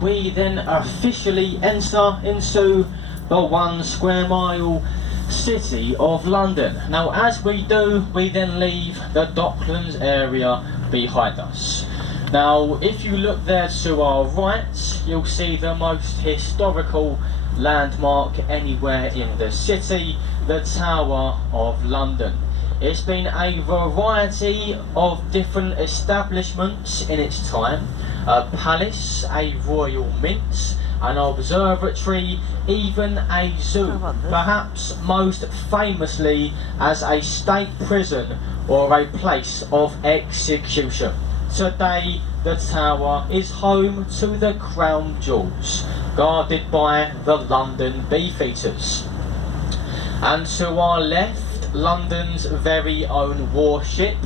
we then officially enter into the 1 square mile city of London. Now as we do, we then leave the Docklands area behind us. Now if you look there to our right, you'll see the most historical landmark anywhere in the city, the Tower of London. It's been a variety of different establishments in its time: a palace, a royal mint, an observatory, even a zoo, perhaps most famously as a state prison or a place of execution. Today the tower is home to the crown jewels, guarded by the London Beefeaters. And to our left, London's very own warship,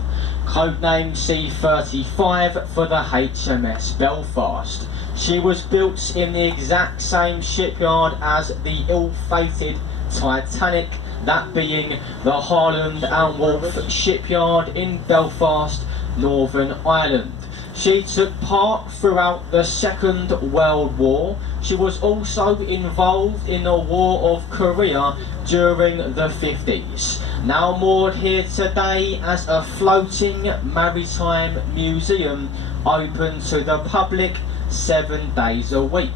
codenamed C-35 for the HMS Belfast. She was built in the exact same shipyard as the ill-fated Titanic, that being the Harland and Wolff shipyard in Belfast, Northern Ireland. She took part throughout the Second World War. She was also involved in the War of Korea during the 50s. Now moored here today as a floating maritime museum open to the public 7 days a week.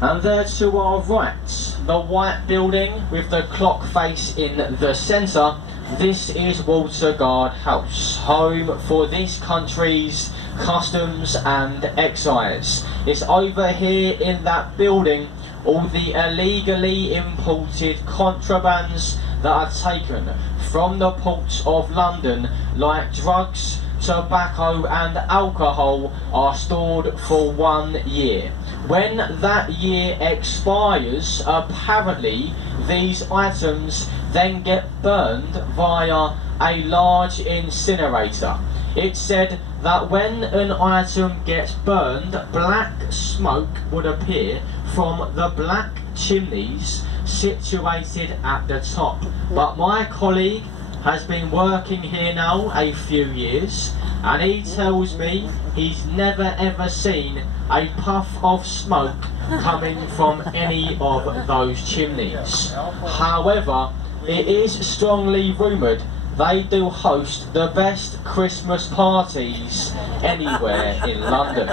And there to our right, the white building with the clock face in the centre, this is Walter Guard House, home for this country's customs and excise. It's over here in that building all the illegally imported contrabands that are taken from the ports of London, like drugs, tobacco and alcohol, are stored for 1 year. When that year expires, apparently these items then get burned via a large incinerator. It's said that when an item gets burned, black smoke would appear from the black chimneys situated at the top. But my colleague has been working here now a few years, and he tells me he's never ever seen a puff of smoke coming from any of those chimneys. However, it is strongly rumoured they do host the best Christmas parties anywhere in London.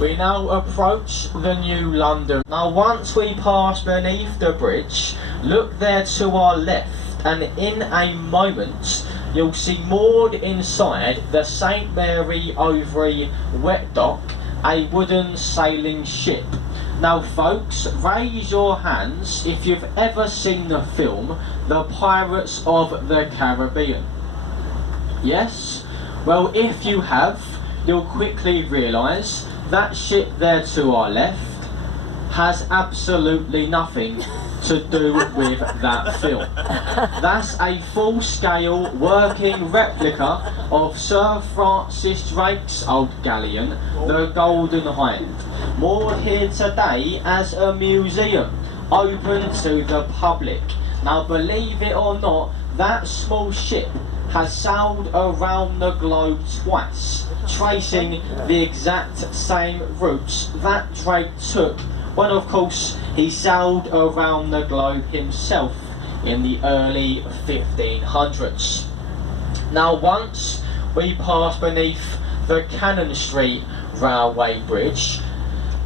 We now approach the New London. Now once we pass beneath the bridge, look there to our left, and in a moment you'll see moored inside the St Mary Overy wet dock a wooden sailing ship. Now folks, raise your hands if you've ever seen the film The Pirates of the Caribbean. Yes? Well, if you have, you'll quickly realise that ship there to our left has absolutely nothing to do with that film. That's a full-scale working replica of Sir Francis Drake's old galleon, the Golden Hind, moored here today as a museum open to the public. Now believe it or not, that small ship has sailed around the globe twice, tracing the exact same routes that Drake took when of course he sailed around the globe himself in the early 1500s. Now once we pass beneath the Cannon Street railway bridge,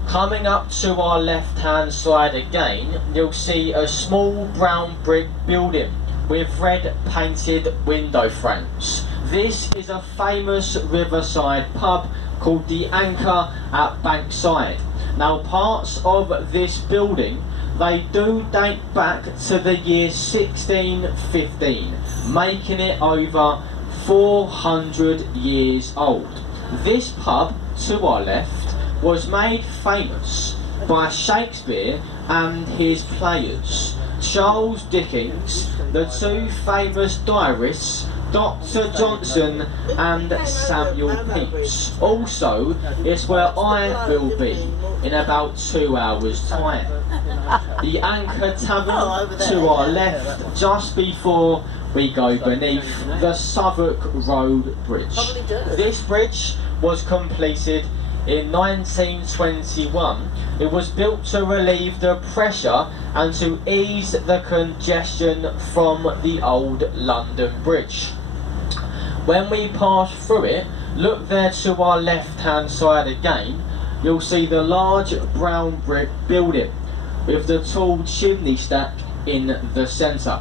coming up to our left hand side again, you'll see a small brown brick building with red painted window frames. This is a famous riverside pub called the Anchor at Bankside. Now parts of this building, they do date back to the year 1615, making it over 400 years old. This pub to our left was made famous by Shakespeare and his players, Charles Dickens, the two famous diarists, Dr. Johnson and Samuel Pepys. Also, it's where I will be in about 2 hours' time. The Anchor Tavern to our left, just before we go beneath the Southwark Road Bridge. This bridge was completed in 1921. It was built to relieve the pressure and to ease the congestion from the old London Bridge. When we pass through it, look there to our left hand side again, you'll see the large brown brick building with the tall chimney stack in the centre.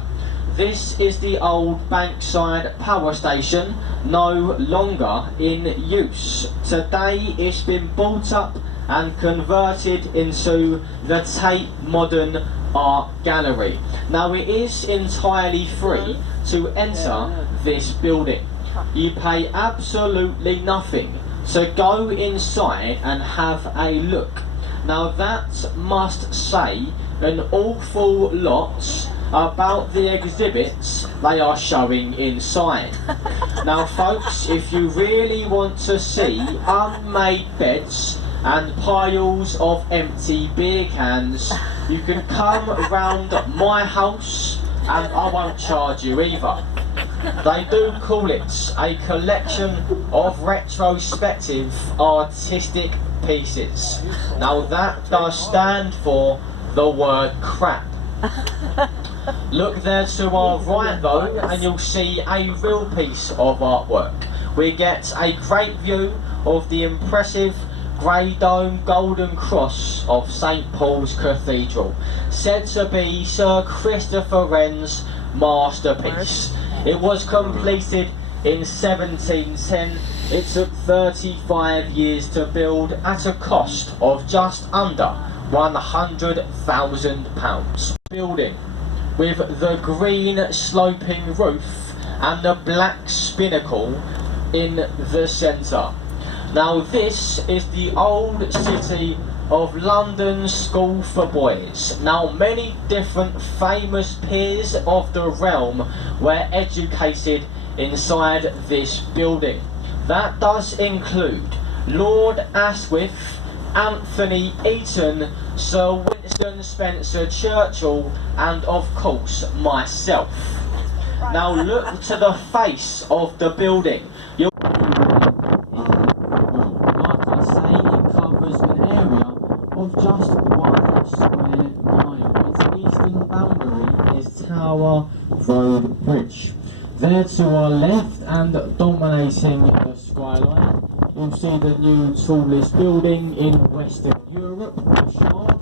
This is the old Bankside power station, no longer in use. Today it's been bought up and converted into the Tate Modern Art Gallery. Now it is entirely free to enter this building. You pay absolutely nothing, so go inside and have a look. Now that must say an awful lot about the exhibits they are showing inside. Now folks, if you really want to see unmade beds and piles of empty beer cans, you can come round my house and I won't charge you either. They do call it a collection of retrospective artistic pieces. Now that does stand for the word crap. Look there to our right though and you'll see a real piece of artwork. We get a great view of the impressive grey dome golden cross of St Paul's Cathedral, said to be Sir Christopher Wren's masterpiece. It was completed in 1710. It took 35 years to build at a cost of just under £100,000. Building with the green sloping roof and the black spinnacle in the centre. Now this is the old city of London School for Boys. Now many different famous peers of the realm were educated inside this building. That does include Lord Asquith, Anthony Eaton, Sir Winston Spencer Churchill, and of course myself. Now look to the face of the building. Like I say, it covers an area of just 1 square mile. Its eastern boundary is Tower Road Bridge. There to our left and dominating the skyline, you'll see the new tallest building in Western Europe, the Shard.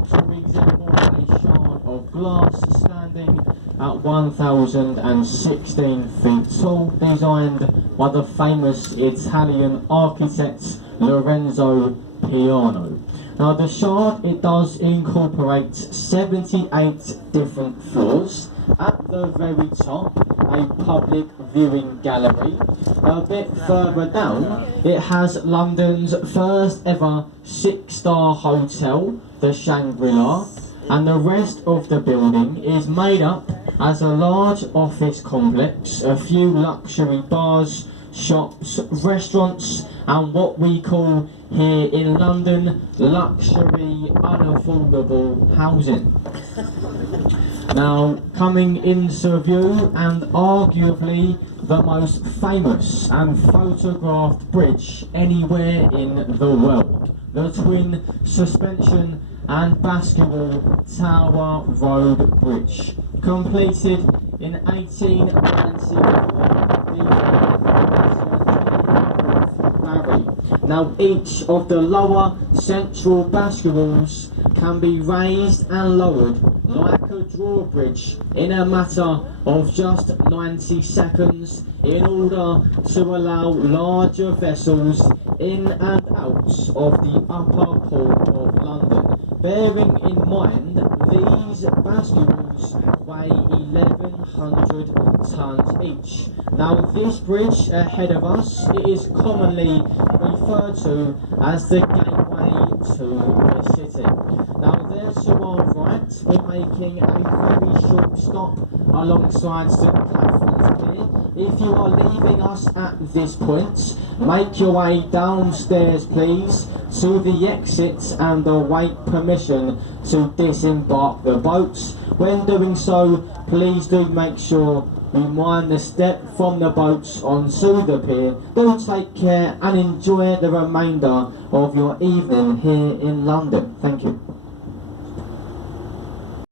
Also resemble a shard of glass standing at 1,016 feet tall, designed by the famous Italian architect Lorenzo Piano. Now the Shard, it does incorporate 78 different floors. At the very top, a public viewing gallery. A bit further down, it has London's first ever 6-star hotel, the Shangri-La, and the rest of the building is made up as a large office complex, a few luxury bars, shops, restaurants, and what we call here in London, luxury unaffordable housing. Now, coming into view, and arguably the most famous and photographed bridge anywhere in the world, the twin suspension and basketball Tower Road Bridge, completed in 1894. Now each of the lower central basketballs can be raised and lowered like a drawbridge in a matter of just 90 seconds in order to allow larger vessels in and out of the upper port of London. Bearing in mind, these basketballs weigh 1,100 tons each. Now this bridge ahead of us, it is commonly referred to as the gateway to the city. Now there to our right, we're making a very short stop alongside St Catherine's Pier. If you are leaving us at this point, make your way downstairs please to the exits and await permission to disembark the boats. When doing so, please do make sure you mind the step from the boats onto the pier. Do take care and enjoy the remainder of your evening here in London. Thank you.